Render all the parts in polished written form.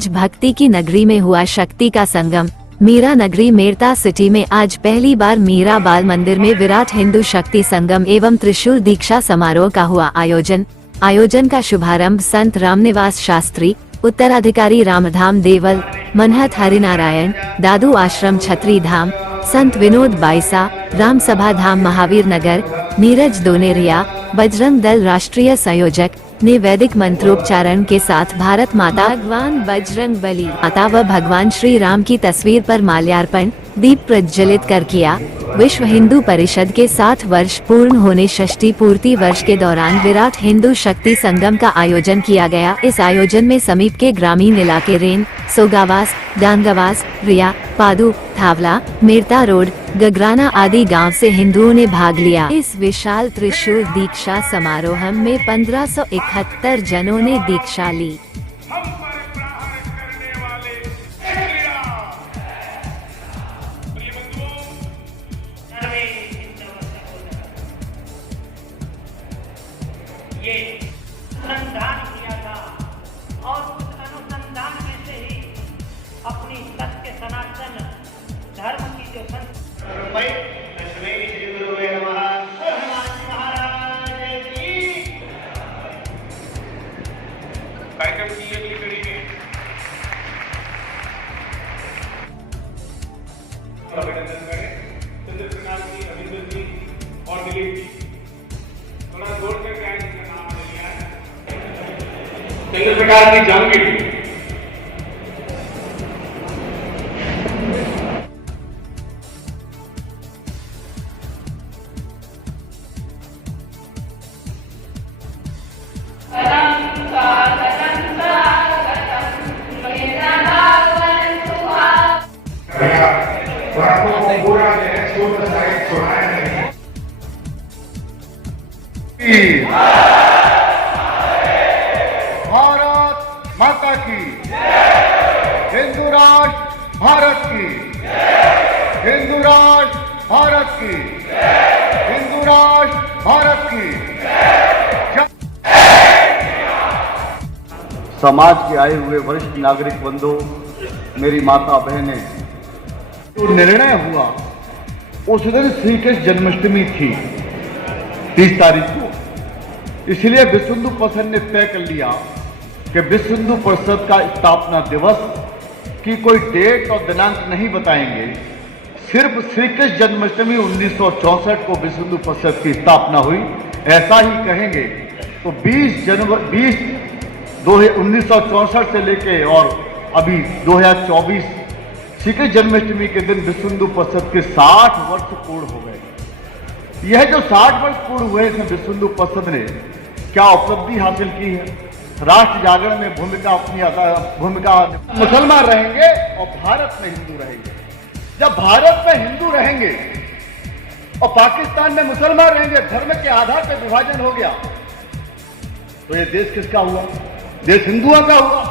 आज भक्ति की नगरी में हुआ शक्ति का संगम। मीरा नगरी मेरता सिटी में आज पहली बार मीरा बाल मंदिर में विराट हिंदू शक्ति संगम एवं त्रिशूल दीक्षा समारोह का हुआ आयोजन का शुभारंभ संत रामनिवास शास्त्री, उत्तराधिकारी रामधाम देवल, मनहत हरिनारायण, दादू आश्रम छत्री धाम, संत विनोद बाईसा, राम सभा धाम महावीर नगर, नीरज दोनेरिया, बजरंग दल राष्ट्रीय संयोजक ने वैदिक मंत्रोच्चारण के साथ भारत माता, भगवान बजरंग बली माता व भगवान श्री राम की तस्वीर पर माल्यार्पण, दीप प्रज्वलित कर किया। विश्व हिंदू परिषद के 60 वर्ष पूर्ण होने षष्ठी पूर्ति वर्ष के दौरान विराट हिंदू शक्ति संगम का आयोजन किया गया। इस आयोजन में समीप के ग्रामीण इलाके रेन, सोगावास, डांगवास, रिया, पादू, थावला, मेरता रोड, गगराना आदि गांव से हिंदुओं ने भाग लिया। इस विशाल त्रिशूल दीक्षा समारोह में 1571 जनों ने दीक्षा ली। ये अनुसंधान किया था और उस अनुसंधान में से ही अपनी सत्य सनातन धर्म की जो कार्यक्रम की अगली कड़ी में अभिनंदन करें चंद्रप्रकाश जी, अभिनंदन जी और दिलीप जी। थोड़ा जोर करके आए जिनका नाम हमने लिया है। चंद्रप्रकाश जी जामगिरी, भारत माता की, हिंदू राष्ट्र भारत की, हिंदू राष्ट्र भारत की, हिंदू राष्ट्र भारत की। समाज के आए हुए वरिष्ठ नागरिक बंधु, मेरी माता बहनें, जो निर्णय हुआ उस दिन श्री कृष्ण जन्माष्टमी थी 30 तारीख को, इसलिए विश्व हिंदू परिषद ने तय कर लिया कि विश्व हिंदू परिषद का स्थापना दिवस की कोई डेट और दिनांक नहीं बताएंगे, सिर्फ श्री कृष्ण जन्माष्टमी 1964 को विश्व हिंदू परिषद की स्थापना हुई ऐसा ही कहेंगे। तो 20 जनवरी 1964 से लेके और अभी 2024 श्री कृष्ण जन्माष्टमी के दिन विश्व हिंदू परिषद के 60 वर्ष पूर्ण हो गए। यह जो 60 वर्ष पूर्ण हुए इसमें विश्व हिंदू परिषद ने क्या उपलब्धि हासिल की है? राष्ट्र जागरण में भूमिका मुसलमान रहेंगे और भारत में हिंदू रहेंगे। जब भारत में हिंदू रहेंगे और पाकिस्तान में मुसलमान रहेंगे, धर्म के आधार पर विभाजन हो गया, तो ये देश किसका हुआ? देश हिंदुओं का हुआ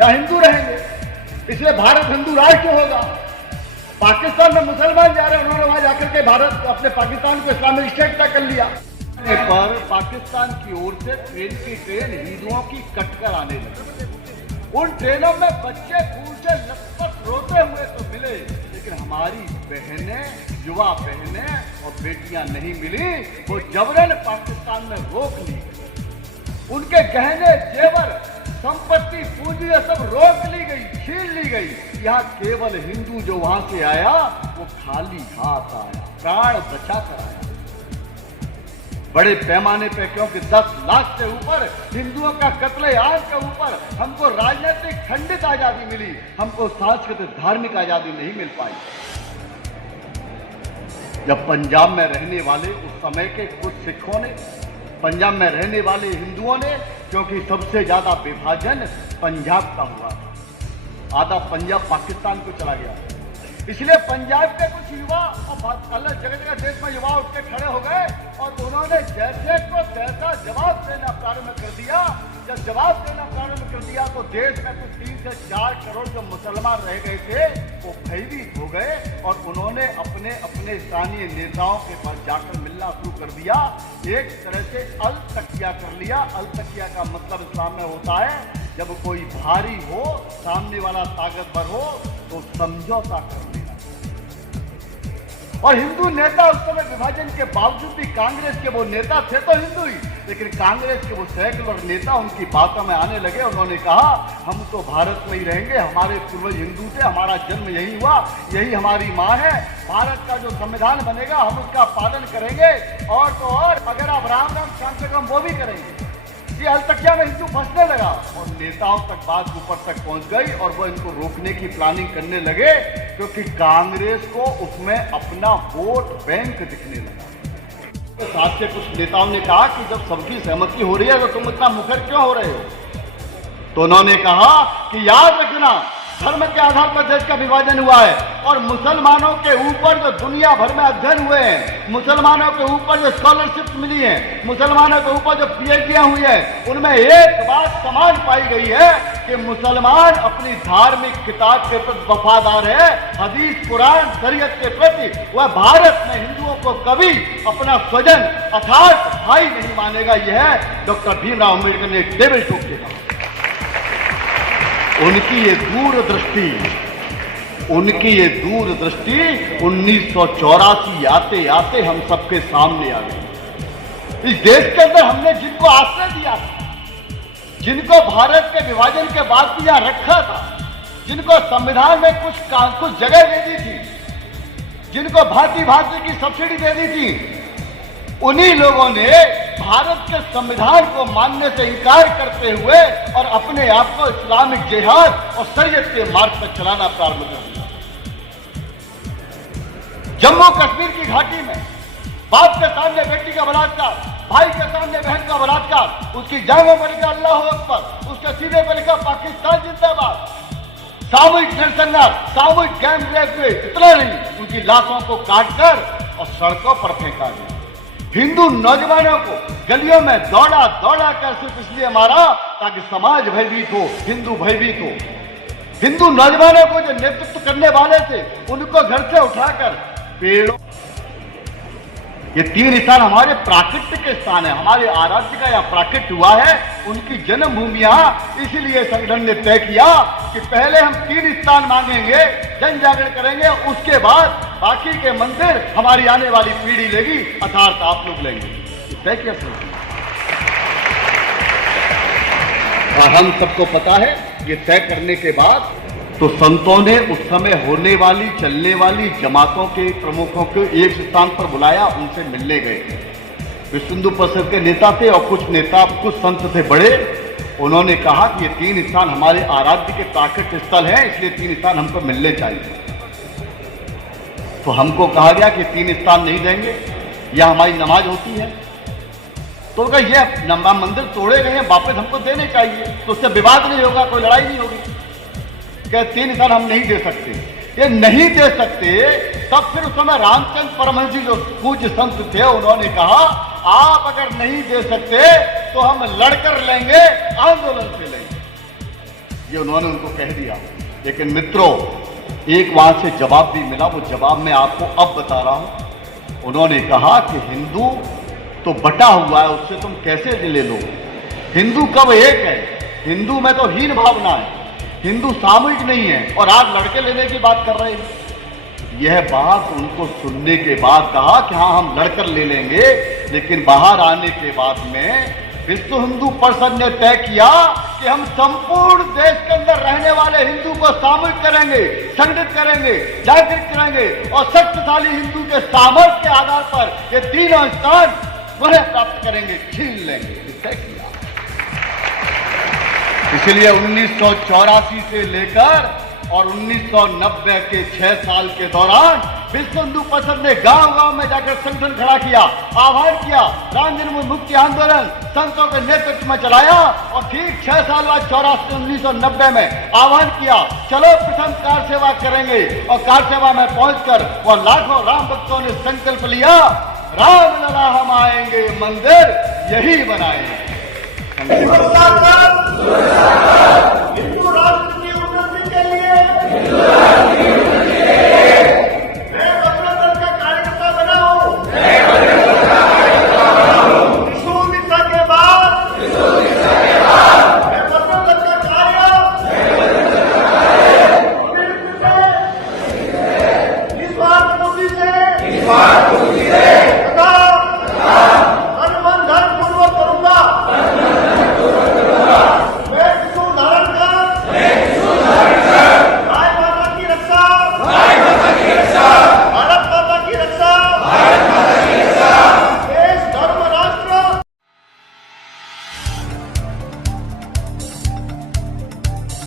या हिंदू रहेंगे? इसलिए भारत हिंदू राष्ट्र होगा। पाकिस्तान में मुसलमान जा रहे हैं, उन्होंने वहां जाकर के भारत अपने पाकिस्तान को इस्लामिक स्टेट तक कर लिया। पर पाकिस्तान की ओर से ट्रेन हिंदुओं की कटकर आने लगी। उन ट्रेनों में बच्चे फूल से लटपट रोते हुए तो मिले, लेकिन हमारी बहनें, युवा बहनें और बेटियां नहीं मिली। वो जबरन पाकिस्तान में रोक ली गई। उनके गहने, जेवर, संपत्ति, पूंजी सब रोक ली गई, छीन ली गई। यहाँ केवल हिंदू जो वहां से आया वो खाली हाथ आया, प्राण बचा कर आया। बड़े पैमाने पे, क्योंकि 10 लाख से ऊपर हिंदुओं का कत्लेआम के ऊपर हमको राजनीतिक खंडित आजादी मिली, हमको सांस्कृतिक धार्मिक आजादी नहीं मिल पाई। जब पंजाब में रहने वाले उस समय के कुछ सिखों ने, पंजाब में रहने वाले हिंदुओं ने, क्योंकि सबसे ज्यादा विभाजन पंजाब का हुआ था, आधा पंजाब पाकिस्तान को चला गया, इसलिए पंजाब के कुछ युवा और अलग जगह जगह देश में युवा उठ के खड़े हो गए और उन्होंने जैसे को तैसा जवाब देना प्रारंभ कर दिया। जब जवाब देना प्रारंभ कर दिया तो देश में कुछ 3 से 4 करोड़ जो मुसलमान रह गए थे वो भयभीत हो गए और उन्होंने अपने अपने स्थानीय नेताओं के पास जाकर मिलना शुरू कर दिया। एक तरह से अल तकिया कर लिया। अल तकिया का मतलब इस्लाम में होता है जब कोई भारी हो, सामने वाला ताकतवर हो, तो समझौता कर लेना। और हिंदू नेता उस समय विभाजन के बावजूद भी कांग्रेस के वो नेता थे तो हिंदू ही, लेकिन कांग्रेस के वो सेकुलर नेता उनकी बातों में आने लगे। उन्होंने कहा हम तो भारत में ही रहेंगे, हमारे पूर्वज हिंदू थे, हमारा जन्म यही हुआ, यही हमारी माँ है, भारत का जो संविधान बनेगा हम उसका पालन करेंगे। और तो और अगर आप राम राम श्याम श्याम वो भी करेंगे। ये अलतकिया में हिंदू फंसने लगा और नेताओं तक बात ऊपर तक पहुंच गई और वो इनको रोकने की प्लानिंग करने लगे, क्योंकि कांग्रेस को उसमें अपना वोट बैंक दिखने लगा। तो साथ के कुछ नेताओं ने कहा कि जब सबकी सहमति हो रही है तो तुम इतना मुखर क्यों हो रहे हो? तो उन्होंने कहा कि याद रखना, धर्म के आधार पर देश का विभाजन हुआ है और मुसलमानों के ऊपर जो दुनिया भर में अध्ययन हुए हैं, मुसलमानों के ऊपर जो स्कॉलरशिप मिली है, मुसलमानों के ऊपर जो पीएचडियां हुई है, उनमें एक बात समान पाई गई है कि मुसलमान अपनी धार्मिक किताब के प्रति वफादार है, हदीस कुरान शरीयत के प्रति। वह भारत में हिंदुओं को कभी अपना स्वजन अर्थात भाई नहीं मानेगा। यह डॉक्टर भीमराव अम्बेडकर ने टेबल ठोक के कहा। उनकी ये दूरदृष्टि 1984 आते आते हम सबके सामने आ गई। इस देश के अंदर हमने जिनको आश्रय दिया था, जिनको भारत के विभाजन के बाद भी यहां रखा था, जिनको संविधान में कुछ जगह दे दी थी, जिनको भांति भांति की सब्सिडी दे दी थी, उन्हीं लोगों ने भारत के संविधान को मानने से इनकार करते हुए और अपने आप को इस्लामिक जिहाद और शरीयत के मार्ग पर चलाना प्रारंभ कर दिया। जम्मू कश्मीर की घाटी में बाप के सामने बेटी का बलात्कार, भाई के सामने बहन का बलात्कार, उसकी जांघों पर लिखा अल्लाहू अकबर, उसके सीधे पर लिखा पाकिस्तान जिंदाबाद, सामूहिक नरसंहार, सामूहिक गैंग रेप हुए। इतना नहीं, उनकी लाशों को काटकर और सड़कों पर फेंका गया। हिंदू नौजवानों को गलियों में दौड़ा दौड़ा कर सिर्फ इसलिए मारा ताकि समाज भयभीत हो, हिंदू भयभीत हो। हिंदू नौजवानों को जो नेतृत्व करने वाले थे उनको घर से उठाकर पेड़ों, ये 3 स्थान हमारे प्राकृतिक के स्थान है, हमारे आराध्य का यह प्राकृत हुआ है, उनकी जन्मभूमियां। इसीलिए संगठन ने तय किया कि पहले हम 3 स्थान मांगेंगे, जन जागरण करेंगे, उसके बाद बाकी के मंदिर हमारी आने वाली पीढ़ी लेगी, अर्थात आप लोग लेंगे। तय किया और हम सबको पता है ये तय करने के बाद तो संतों ने उस समय होने वाली चलने वाली जमातों के प्रमुखों को एक स्थान पर बुलाया, उनसे मिलने गए। विश्व हिंदू परिषद के नेता थे और कुछ संत थे बड़े। उन्होंने कहा कि ये 3 स्थान हमारे आराध्य के प्राकृत स्थल हैं, इसलिए 3 स्थान हमको मिलने चाहिए। तो हमको कहा गया कि 3 स्थान नहीं देंगे, यह हमारी नमाज होती है। तो कहा ये मंदिर तोड़े गए हैं, वापस हमको देने चाहिए, तो उससे विवाद नहीं होगा, कोई लड़ाई नहीं होगी। क्या 3 स्थान हम नहीं दे सकते? ये नहीं दे सकते। तब फिर उस समय रामचंद्र परमहंस जो पूज्य संत थे, उन्होंने कहा आप अगर नहीं दे सकते तो हम लड़कर लेंगे, आंदोलन से लेंगे। ये उन्होंने उनको कह दिया। लेकिन मित्रों, एक वहां से जवाब भी मिला, वो जवाब मैं आपको अब बता रहा हूं। उन्होंने कहा कि हिंदू तो बटा हुआ है, उससे तुम कैसे ले लो? हिंदू कब एक है? हिंदू में तो हीन भावना है, हिंदू सामूहिक नहीं है, और आप लड़के लेने की बात कर रहे हैं। यह बात उनको सुनने के बाद कहा कि हाँ हम लड़कर ले लेंगे, लेकिन बाहर आने के बाद में विश्व हिंदू परिषद ने तय किया कि हम संपूर्ण देश के अंदर रहने वाले हिंदू को सामूहिक करेंगे, संगठित करेंगे, जागृत करेंगे और शक्तिशाली हिंदू के सामर्थ्य के आधार पर ये 3 स्थान उन्हें प्राप्त करेंगे, छीन लेंगे। तय किया। इसलिए 1984 से लेकर और 1990 के 6 साल के दौरान विश्व हिंदू परिषद ने गांव-गांव में जाकर संगठन खड़ा किया, आह्वान किया, राम जन्मभूमि मुक्ति आंदोलन संतों के नेतृत्व में चलाया और ठीक 6 साल बाद 1990 में आह्वान किया, चलो प्रथम कार सेवा करेंगे। और कार सेवा में पहुंचकर और लाखों राम भक्तों ने संकल्प लिया, राम लला हम आएंगे, मंदिर यही बनाएंगे। हिंदू राष्ट्र की उन्नति के लिए